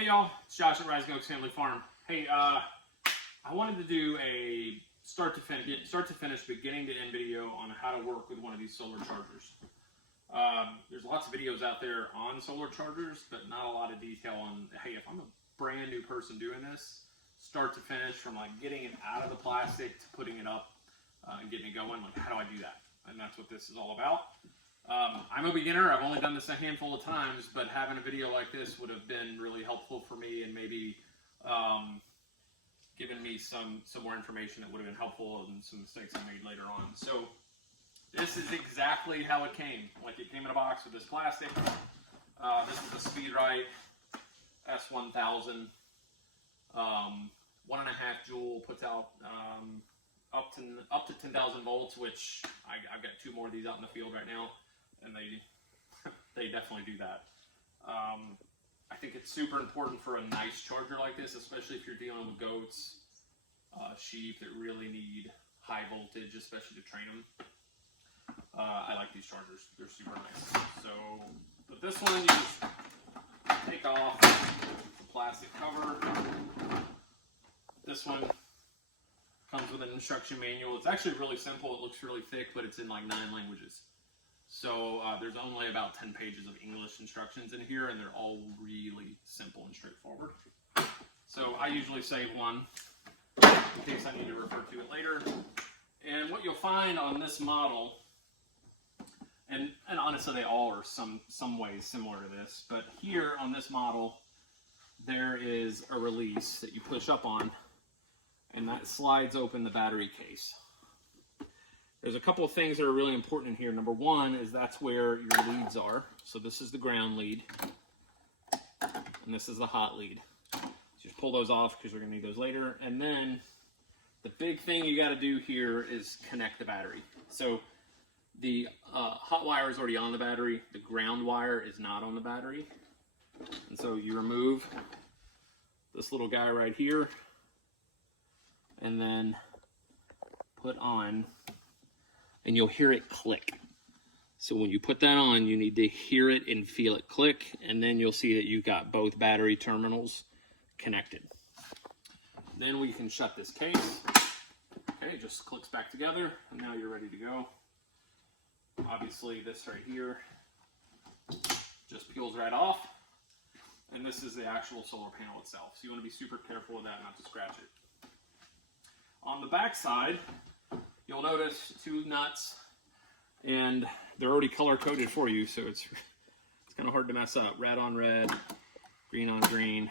Hey y'all, it's Josh at Rising Oaks Family Farm. Hey, I wanted to do a start to finish, beginning to end video on how to work with one of these solar chargers. There's lots of videos out there on solar chargers, but not a lot of detail on, hey, if I'm a brand new person doing this, start to finish, from like getting it out of the plastic to putting it up and getting it going, like how do I do that? And that's what this is all about. I'm a beginner. I've only done this a handful of times, but having a video like this would have been really helpful for me, and maybe given me some more information that would have been helpful and some mistakes I made later on. So this is exactly how it came. Like, it came in a box with this plastic. This is the SpeedRite S1000. 1.5 joule, puts out up to 10,000 volts, which I've got 2 more of these out in the field right now, and they definitely do that. I think it's super important for a nice charger like this, especially if you're dealing with goats, sheep that really need high voltage, especially to train them. I like these chargers. They're super nice. So, but this one, you just take off the plastic cover. This one comes with an instruction manual. It's actually really simple. It looks really thick, but it's in like 9 languages. So there's only about 10 pages of English instructions in here, and they're all really simple and straightforward. So I usually save one in case I need to refer to it later. And what you'll find on this model, and honestly they all are some ways similar to this, but here on this model there is a release that you push up on, and that slides open the battery case. There's a couple of things that are really important in here. Number one is that's where your leads are. So this is the ground lead, and this is the hot lead. So just pull those off because we're going to need those later. And then the big thing you got to do here is connect the battery. So the hot wire is already on the battery. The ground wire is not on the battery. And so you remove this little guy right here, and then put on, and you'll hear it click. So when you put that on, you need to hear it and feel it click, and then you'll see that you've got both battery terminals connected. Then we can shut this case. Okay, it just clicks back together, and now you're ready to go. Obviously this right here just peels right off, and this is the actual solar panel itself. So you want to be super careful with that, not to scratch it. On the back side, you'll notice 2 nuts, and they're already color coded for you, so it's kind of hard to mess up. Red on red, green on green.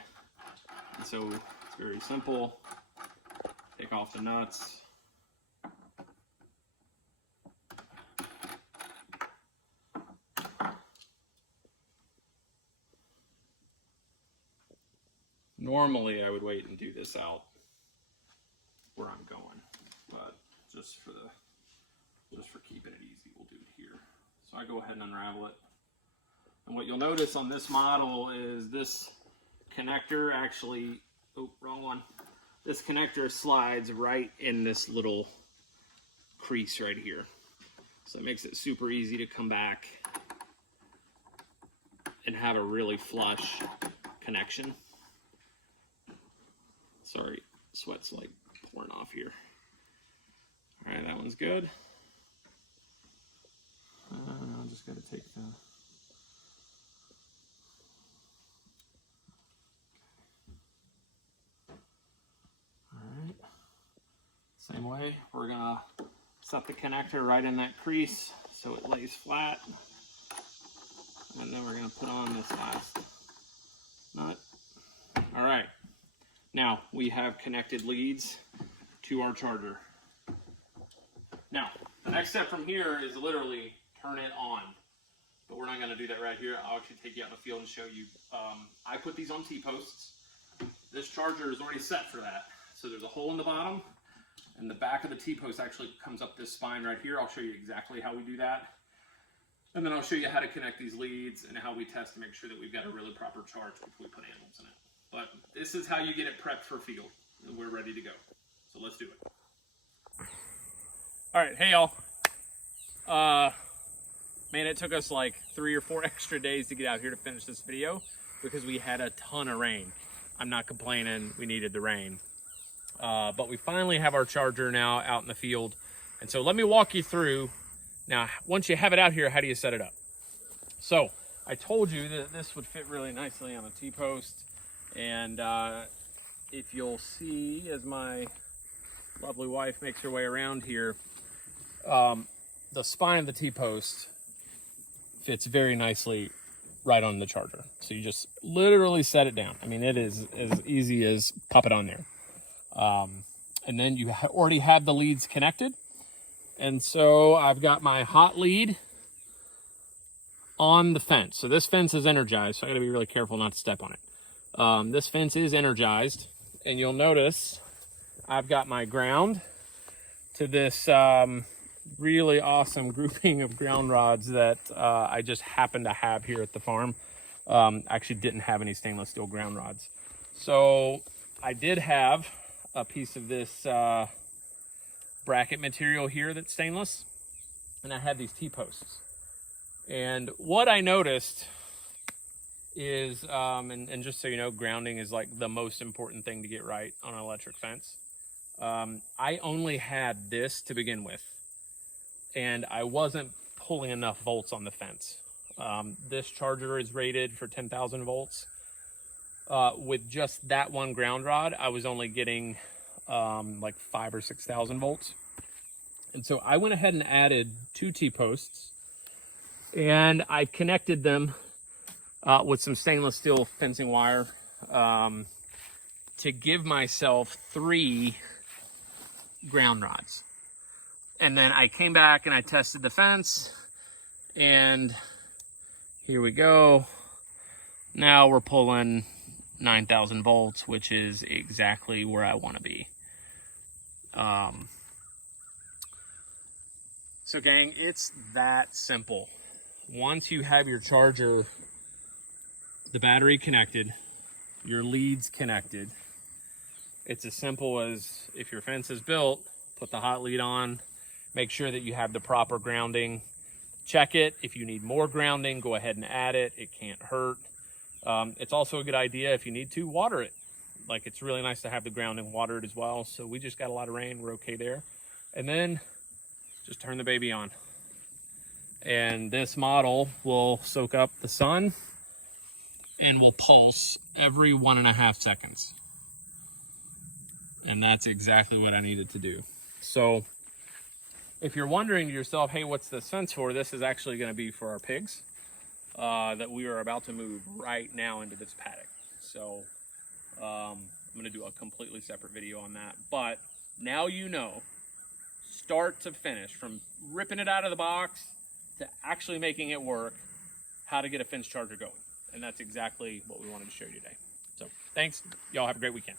And so it's very simple. Take off the nuts. Normally I would wait and do this out where I'm going, but just for keeping it easy, we'll do it here. So I go ahead and unravel it. And what you'll notice on this model is this connector actually, oh, wrong one. This connector slides right in this little crease right here. So it makes it super easy to come back and have a really flush connection. Sorry, sweat's like pouring off here. All right, that one's good. I'm just gonna take the... All right, same way, we're gonna set the connector right in that crease so it lays flat. And then we're gonna put on this last nut. All right, now we have connected leads to our charger. Now, the next step from here is literally turn it on, but we're not going to do that right here. I'll actually take you out in the field and show you. I put these on T-posts. This charger is already set for that. So there's a hole in the bottom, and the back of the T-post actually comes up this spine right here. I'll show you exactly how we do that. And then I'll show you how to connect these leads and how we test to make sure that we've got a really proper charge before we put animals in it. But this is how you get it prepped for field, and we're ready to go. So let's do it. All right, hey y'all. Man, it took us like 3 or 4 extra days to get out here to finish this video. because we had a ton of rain. I'm not complaining, we needed the rain. But we finally have our charger now out in the field. And so let me walk you through. Now, once you have it out here, how do you set it up? So I told you that this would fit really nicely on a T-post. And if you'll see, as my lovely wife makes her way around here, the spine of the T-post fits very nicely right on the charger. So you just literally set it down. I mean, it is as easy as pop it on there. And then you already have the leads connected. And so I've got my hot lead on the fence. So this fence is energized, so I gotta be really careful not to step on it. This fence is energized, and you'll notice I've got my ground to this really awesome grouping of ground rods that I just happen to have here at the farm. Actually didn't have any stainless steel ground rods. So I did have a piece of this bracket material here that's stainless, and I had these T-posts. And what I noticed is, and just so you know, grounding is like the most important thing to get right on an electric fence. I only had this to begin with, and I wasn't pulling enough volts on the fence. This charger is rated for 10,000 volts. With just that one ground rod, I was only getting like 5,000 or 6,000 volts. And so I went ahead and added 2 T-posts, and I connected them with some stainless steel fencing wire to give myself 3 ground rods. And then I came back and I tested the fence, and here we go. Now we're pulling 9,000 volts, which is exactly where I want to be. So gang, it's that simple. Once you have your charger, the battery connected, your leads connected, it's as simple as, if your fence is built, put the hot lead on, make sure that you have the proper grounding, check it. If you need more grounding, go ahead and add it. It can't hurt. It's also a good idea, if you need to, water it. Like, it's really nice to have the grounding watered as well. So we just got a lot of rain, we're okay there. And then just turn the baby on. And this model will soak up the sun and will pulse every 1.5 seconds. And that's exactly what I needed to do. So if you're wondering to yourself, hey, what's this fence for? This is actually going to be for our pigs that we are about to move right now into this paddock. So I'm going to do a completely separate video on that. But now you know, start to finish, from ripping it out of the box to actually making it work, how to get a fence charger going. And that's exactly what we wanted to show you today. So thanks. Y'all have a great weekend.